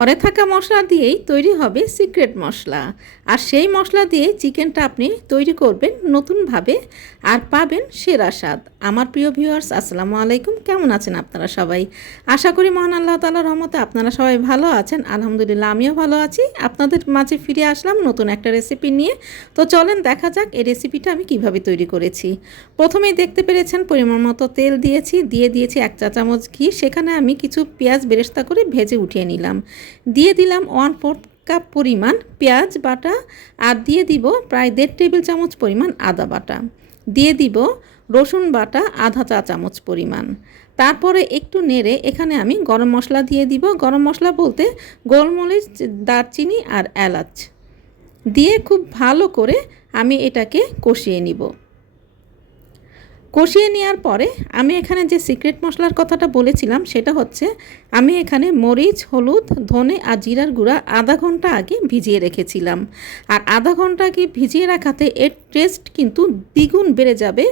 ঘরে থাকা মশলা দিয়েই তৈরি হবে সিক্রেট মশলা। আর সেই মশলা দিয়ে চিকেনটা আপনি তৈরি করবেন নতুনভাবে আর পাবেন সেরা স্বাদ। আমার প্রিয় ভিউয়ার্স, আসসালামু আলাইকুম। কেমন আছেন আপনারা সবাই? আশা করি মহান আল্লাহ তালার রহমতে আপনারা সবাই ভালো আছেন। আলহামদুলিল্লাহ, আমিও ভালো আছি। আপনাদের মাঝে ফিরে আসলাম নতুন একটা রেসিপি নিয়ে। তো চলেন দেখা যাক এই রেসিপিটা আমি কীভাবে তৈরি করেছি। প্রথমেই দেখতে পেরেছেন পরিমাণ মতো তেল দিয়েছি। দিয়ে দিয়েছি এক চা চামচ ঘি। সেখানে আমি কিছু পেঁয়াজ বেরেস্তা করে ভেজে উঠিয়ে নিলাম। দিয়ে দিলাম ওয়ান ফোর্থ কাপ পরিমাণ পেঁয়াজ বাটা আর দিয়ে দিব প্রায় দেড় টেবিল চামচ পরিমাণ আদা বাটা। দিয়ে দিব রসুন বাটা আধা চা চামচ পরিমাণ। তারপরে একটু নেড়ে এখানে আমি গরম মশলা দিয়ে দিব। গরম মশলা বলতে গোলমরিচ, দারচিনি আর এলাচ। দিয়ে খুব ভালো করে আমি এটাকে কষিয়ে নিব। কষিয়ে নেওয়ার পরে আমি এখানে যে সিক্রেট মশলার কথাটা বলেছিলাম, সেটা হচ্ছে আমি এখানে মরিচ, হলুদ, ধনে আর জিরার গুঁড়া আধা ঘণ্টা আগে ভিজিয়ে রেখেছিলাম। আর আধা ঘণ্টা আগে ভিজিয়ে রাখাতে এর টেস্ট কিন্তু দ্বিগুণ বেড়ে যাবে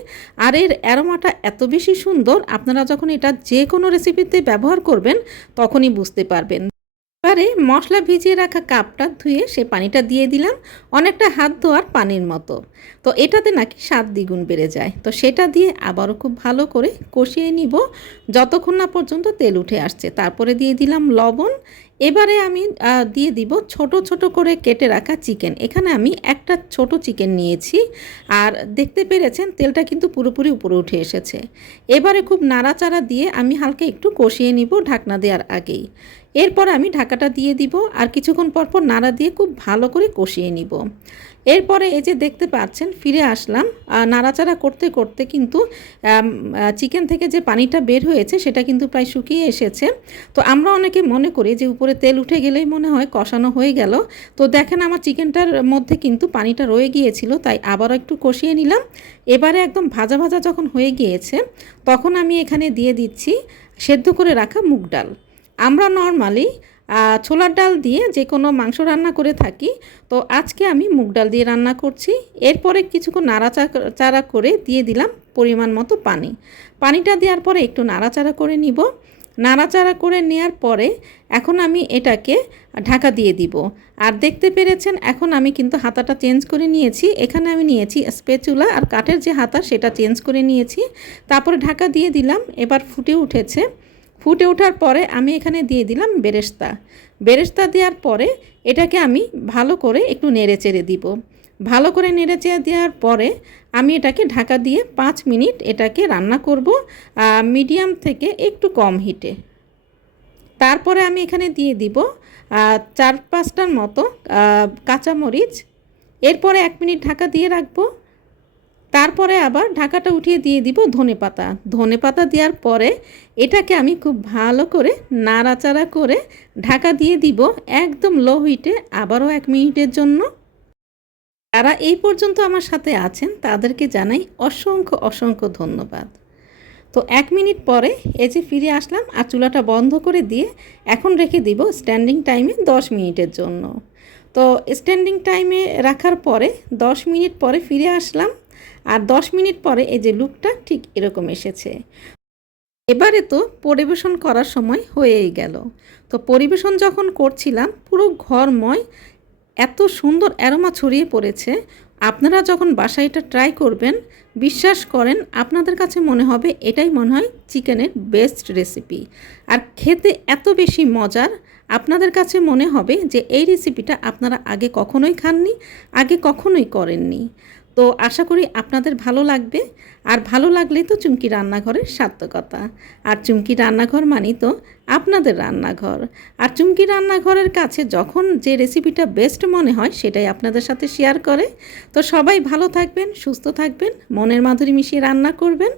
আর এর অ্যারোমাটা এত বেশি সুন্দর, আপনারা যখন এটা যে কোনো রেসিপিতে ব্যবহার করবেন, তখনই বুঝতে পারবেন। এবারে মশলা ভিজিয়ে রাখা কাপটা ধুয়ে সে পানিটা দিয়ে দিলাম, অনেকটা হাত ধোয়ার পানির মতো। তো এটাতে নাকি স্বাদ দ্বিগুণ বেড়ে যায়। তো সেটা দিয়ে আবারও খুব ভালো করে কষিয়ে নিব। যতক্ষণ না পর্যন্ত তেল উঠে আসছে। তারপরে দিয়ে দিলাম লবণ। এবারে আমি দিয়ে দিব ছোট ছোট করে কেটে রাখা চিকেন। এখানে আমি একটা ছোট চিকেন নিয়েছি। আর দেখতে পেরেছেন, তেলটা কিন্তু পুরোপুরি উপরে উঠে এসেছে। এবারে খুব নাড়াচাড়া দিয়ে আমি হালকা একটু কষিয়ে নিব ঢাকনা দেওয়ার আগেই। এরপর আমি ঢাকাটা দিয়ে দিব আর কিছুক্ষণ পরপর নাড়া দিয়ে খুব ভালো করে কষিয়ে নিব। এরপরে এই যে দেখতে পাচ্ছেন, ফিরে আসলাম। নাড়াচাড়া করতে করতে কিন্তু চিকেন থেকে যে পানিটা বের হয়েছে সেটা কিন্তু প্রায় শুকিয়ে এসেছে। তো আমরা অনেকে মনে করি যে উপরে তেল উঠে গেলেই মনে হয় কষানো হয়ে গেল। তো দেখেন আমার চিকেনটার মধ্যে কিন্তু পানিটা রয়ে গিয়েছিল, তাই আবারও একটু কষিয়ে নিলাম। এবারে একদম ভাজা ভাজা যখন হয়ে গিয়েছে, তখন আমি এখানে দিয়ে দিচ্ছি সেদ্ধ করে রাখা মুগ ডাল। আমরা নর্মালি ছোলার ডাল দিয়ে যে কোনো মাংস রান্না করে থাকি। তো আজকে আমি মুগ ডাল দিয়ে রান্না করছি। এরপরে কিছুক্ষণ নাড়াচাড়া করে দিয়ে দিলাম পরিমাণ মতো পানি। পানিটা দেওয়ার পরে একটু নাড়াচাড়া করে নিব। নাড়াচাড়া করে নেওয়ার পরে এখন আমি এটাকে ঢাকা দিয়ে দিব। আর দেখতে পেরেছেন, এখন আমি কিন্তু হাতাটা চেঞ্জ করে নিয়েছি। এখানে আমি নিয়েছি স্পেচুলা আর কাঠের যে হাতা সেটা চেঞ্জ করে নিয়েছি। তারপরে ঢাকা দিয়ে দিলাম। এবার ফুটে উঠেছে। ফুটে ওঠার পরে আমি এখানে দিয়ে দিলাম বেরেস্তা। বেরেস্তা দেওয়ার পরে এটাকে আমি ভালো করে একটু নেড়ে চেড়ে দিব। ভালো করে নেড়ে চেড়ে দেওয়ার পরে আমি এটাকে ঢাকা দিয়ে পাঁচ মিনিট এটাকে রান্না করব মিডিয়াম থেকে একটু কম হিটে। তারপরে আমি এখানে দিয়ে দিব চার পাঁচটার মতো কাঁচামরিচ। এরপরে এক মিনিট ঢাকা দিয়ে রাখব। তারপরে আবার ঢাকাটা উঠিয়ে দিয়ে দিব ধনে পাতা। ধনে পাতা দেওয়ার পরে এটাকে আমি খুব ভালো করে নাড়াচাড়া করে ঢাকা দিয়ে দিব একদম লো হিটে আবারও এক মিনিটের জন্য। যারা এই পর্যন্ত আমার সাথে আছেন তাদেরকে জানাই অসংখ্য অসংখ্য ধন্যবাদ। তো এক মিনিট পরে এই যে ফিরে আসলাম আর চুলাটা বন্ধ করে দিয়ে এখন রেখে দিব স্ট্যান্ডিং টাইমে দশ মিনিটের জন্য। তো স্ট্যান্ডিং টাইমে রাখার পরে দশ মিনিট পরে ফিরে আসলাম আর দশ মিনিট পরে এই যে লুকটা ঠিক এরকম এসেছে। এবারে তো পরিবেশন করার সময় হয়েই গেল। তো পরিবেশন যখন করছিলাম, পুরো ঘরময়, এত সুন্দর অ্যারোমা ছড়িয়ে পড়েছে। আপনারা যখন বাসায় এটা ট্রাই করবেন, বিশ্বাস করেন, আপনাদের কাছে মনে হবে এটাই মনে হয় চিকেনের বেস্ট রেসিপি। আর খেতে এত বেশি মজার, আপনাদের কাছে মনে হবে যে এই রেসিপিটা আপনারা আগে কখনোই খাননি, আগে কখনোই করেননি। তো আশা করি আপনাদের ভালো লাগবে। আর ভালো লাগলেই তো চুমকি রান্নাঘরের সার্থকতা। আর চুমকি রান্নাঘর মানেই তো আপনাদের রান্নাঘর। আর চুমকি রান্নাঘরের কাছে যখন যে রেসিপিটা বেস্ট মনে হয়, সেটাই আপনাদের সাথে শেয়ার করে। তো সবাই ভালো থাকবেন, সুস্থ থাকবেন, মনের মাধুরী মিশিয়ে রান্না করবেন,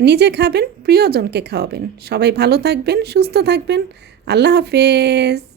নিজে খাবেন, প্রিয়জনকে খাওয়াবেন। সবাই ভালো থাকবেন, সুস্থ থাকবেন। আল্লাহ হাফেজ।